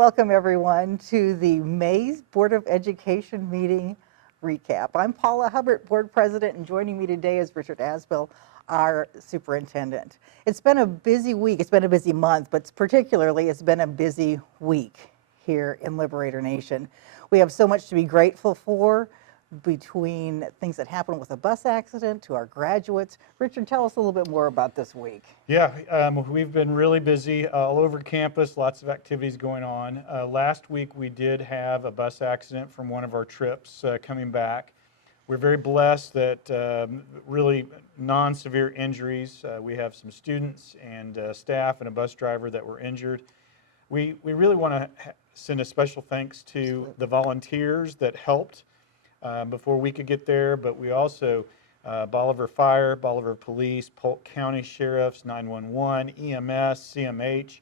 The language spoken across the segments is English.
Welcome everyone to the May Board of Education meeting recap. I'm Paula Hubbert, Board President, and joining me today is Richard Asbill, our Superintendent. It's been a busy week, it's been a busy month, but particularly it's been a busy week here in Liberator Nation. We have so much to be grateful for, between things that happened with a bus accident to our graduates. Richard, tell us a little bit more about this week. Yeah, we've been really busy all over campus, lots of activities going on. Last week we did have a bus accident from one of our trips coming back. We're very blessed that really non-severe injuries. We have some students and staff and a bus driver that were injured. We really want to send a special thanks to the volunteers that helped before we could get there, but we also, Bolivar Fire, Bolivar Police, Polk County Sheriffs, 911, EMS, CMH.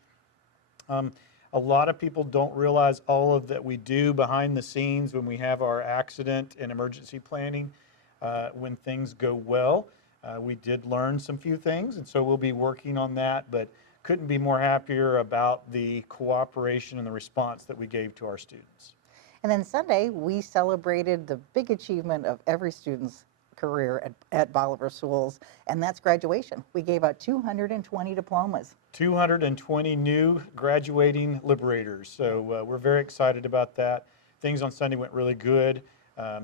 A lot of people don't realize all of that we do behind the scenes when we have our accident and emergency planning. When things go well, we did learn some few things, and so we'll be working on that, but couldn't be more happier about the cooperation and the response that we gave to our students. And then Sunday, we celebrated the big achievement of every student's career at Bolivar Schools, and that's graduation. We gave out 220 diplomas. 220 new graduating Liberators, so we're very excited about that. Things on Sunday went really good,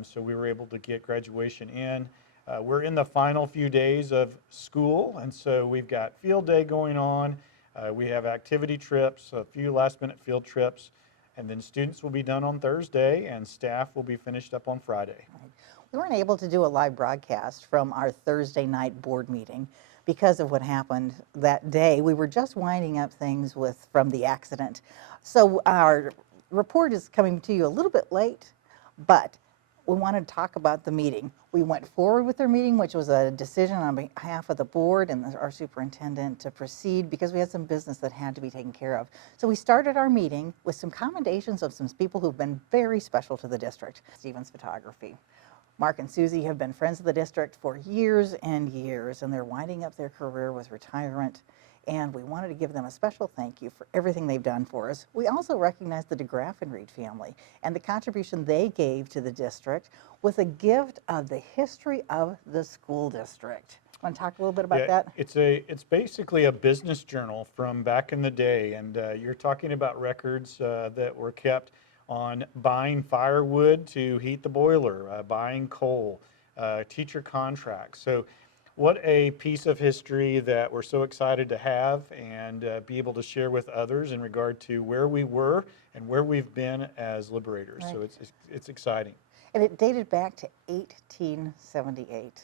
so we were able to get graduation in. We're in the final few days of school, and so we've got field day going on. We have activity trips, a few last-minute field trips. And then students will be done on Thursday and staff will be finished up on Friday. We weren't able to do a live broadcast from our Thursday night board meeting because of what happened that day. We were just winding up things from the accident. So our report is coming to you a little bit late, but we wanted to talk about the meeting. We went forward with our meeting, which was a decision on behalf of the board and our superintendent to proceed because we had some business that had to be taken care of. So we started our meeting with some commendations of some people who've been very special to the district. Stevens Photography. Mark and Susie have been friends of the district for years and years, and they're winding up their career with retirement. And we wanted to give them a special thank you for everything they've done for us. We also recognize the DeGraff and Reed family and the contribution they gave to the district with a gift of the history of the school district. Want to talk a little bit about that? It's basically a business journal from back in the day, and you're talking about records that were kept on buying firewood to heat the boiler, buying coal, teacher contracts. So what a piece of history that we're so excited to have and be able to share with others in regard to where we were and where we've been as Liberators. Right. So it's exciting. And it dated back to 1878.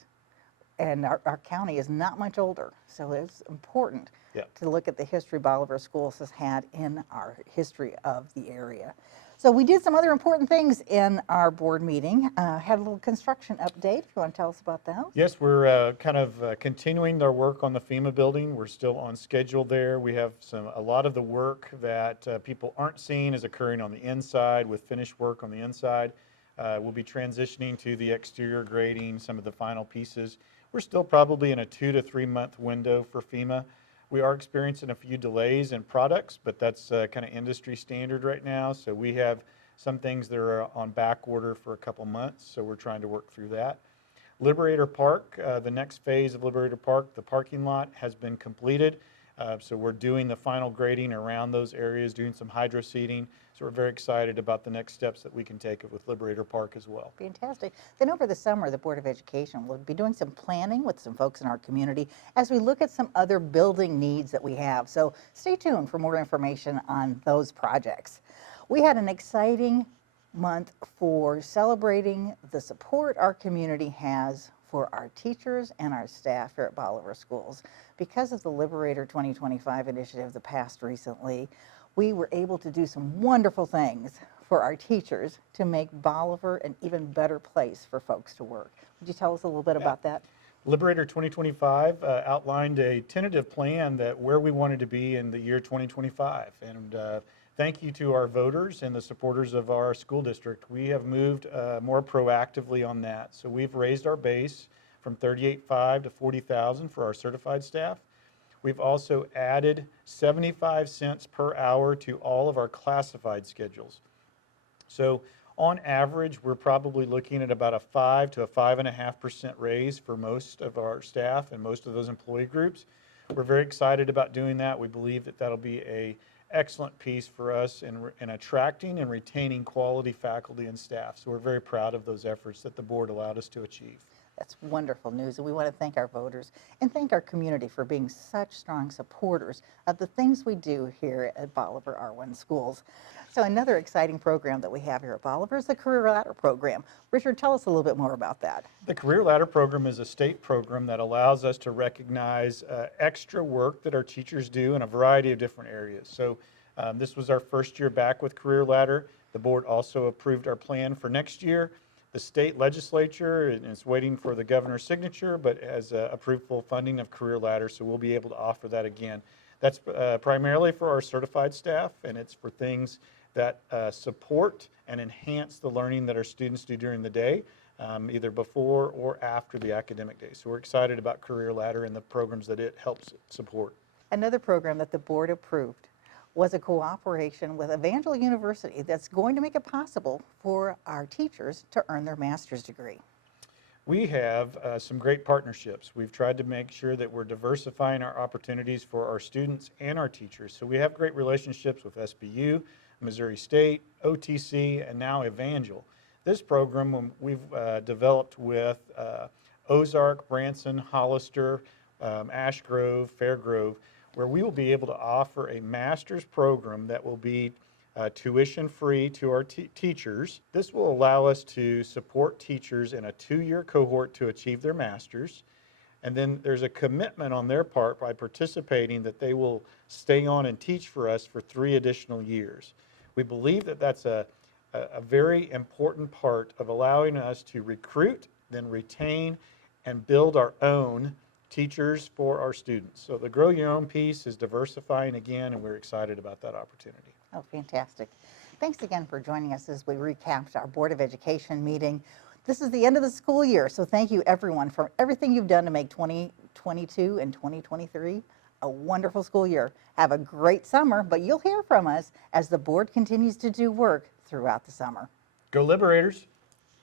And our county is not much older, so it's important to look at the history Bolivar Schools has had in our history of the area. So we did some other important things in our board meeting. Had a little construction update. You want to tell us about that? Yes, we're kind of continuing our work on the FEMA building. We're still on schedule there. We have a lot of the work that people aren't seeing is occurring on the inside with finished work on the inside. We'll be transitioning to the exterior grading, some of the final pieces. We're still probably in a 2 to 3 month window for FEMA. We are experiencing a few delays in products, but that's kind of industry standard right now. So we have some things that are on back order for a couple months, so we're trying to work through that. Liberator Park, the next phase of Liberator Park, the parking lot has been completed. So we're doing the final grading around those areas, doing some hydro seeding. So we're very excited about the next steps that we can take with Liberator Park as well. Fantastic. Then over the summer, the Board of Education will be doing some planning with some folks in our community as we look at some other building needs that we have. So stay tuned for more information on those projects. We had an exciting month for celebrating the support our community has for our teachers and our staff here at Bolivar Schools. Because of the Liberator 2025 initiative that passed recently, we were able to do some wonderful things for our teachers to make Bolivar an even better place for folks to work. Would you tell us a little bit about that? Liberator 2025 outlined a tentative plan that where we wanted to be in the year 2025. And thank you to our voters and the supporters of our school district. We have moved more proactively on that. So we've raised our base from $38,500 to $40,000 for our certified staff. We've also added 75 cents per hour to all of our classified schedules. So on average, we're probably looking at about a 5 to a 5.5% raise for most of our staff and most of those employee groups. We're very excited about doing that. We believe that that'll be a excellent piece for us in attracting and retaining quality faculty and staff. So we're very proud of those efforts that the board allowed us to achieve. That's wonderful news, and we want to thank our voters and thank our community for being such strong supporters of the things we do here at Bolivar R1 Schools. So another exciting program that we have here at Bolivar is the Career Ladder Program. Richard, tell us a little bit more about that. The Career Ladder Program is a state program that allows us to recognize extra work that our teachers do in a variety of different areas. So this was our first year back with Career Ladder. The board also approved our plan for next year. The state legislature is waiting for the governor's signature, but has approved full funding of Career Ladder, so we'll be able to offer that again. That's primarily for our certified staff, and it's for things that support and enhance the learning that our students do during the day, either before or after the academic day. So we're excited about Career Ladder and the programs that it helps support. Another program that the board approved was a cooperation with Evangel University that's going to make it possible for our teachers to earn their master's degree. We have some great partnerships. We've tried to make sure that we're diversifying our opportunities for our students and our teachers. So we have great relationships with SBU, Missouri State, OTC, and now Evangel. This program we've developed with Ozark, Branson, Hollister, Ash Grove, Fairgrove, where we will be able to offer a master's program that will be tuition-free to our teachers. This will allow us to support teachers in a 2-year cohort to achieve their master's. And then there's a commitment on their part by participating that they will stay on and teach for us for 3 additional years. We believe that that's a very important part of allowing us to recruit, then retain, and build our own teachers for our students. So the Grow Your Own piece is diversifying again, and we're excited about that opportunity. Oh, fantastic. Thanks again for joining us as we recapped our Board of Education meeting. This is the end of the school year, so thank you everyone for everything you've done to make 2022 and 2023 a wonderful school year. Have a great summer, but you'll hear from us as the board continues to do work throughout the summer. Go Liberators!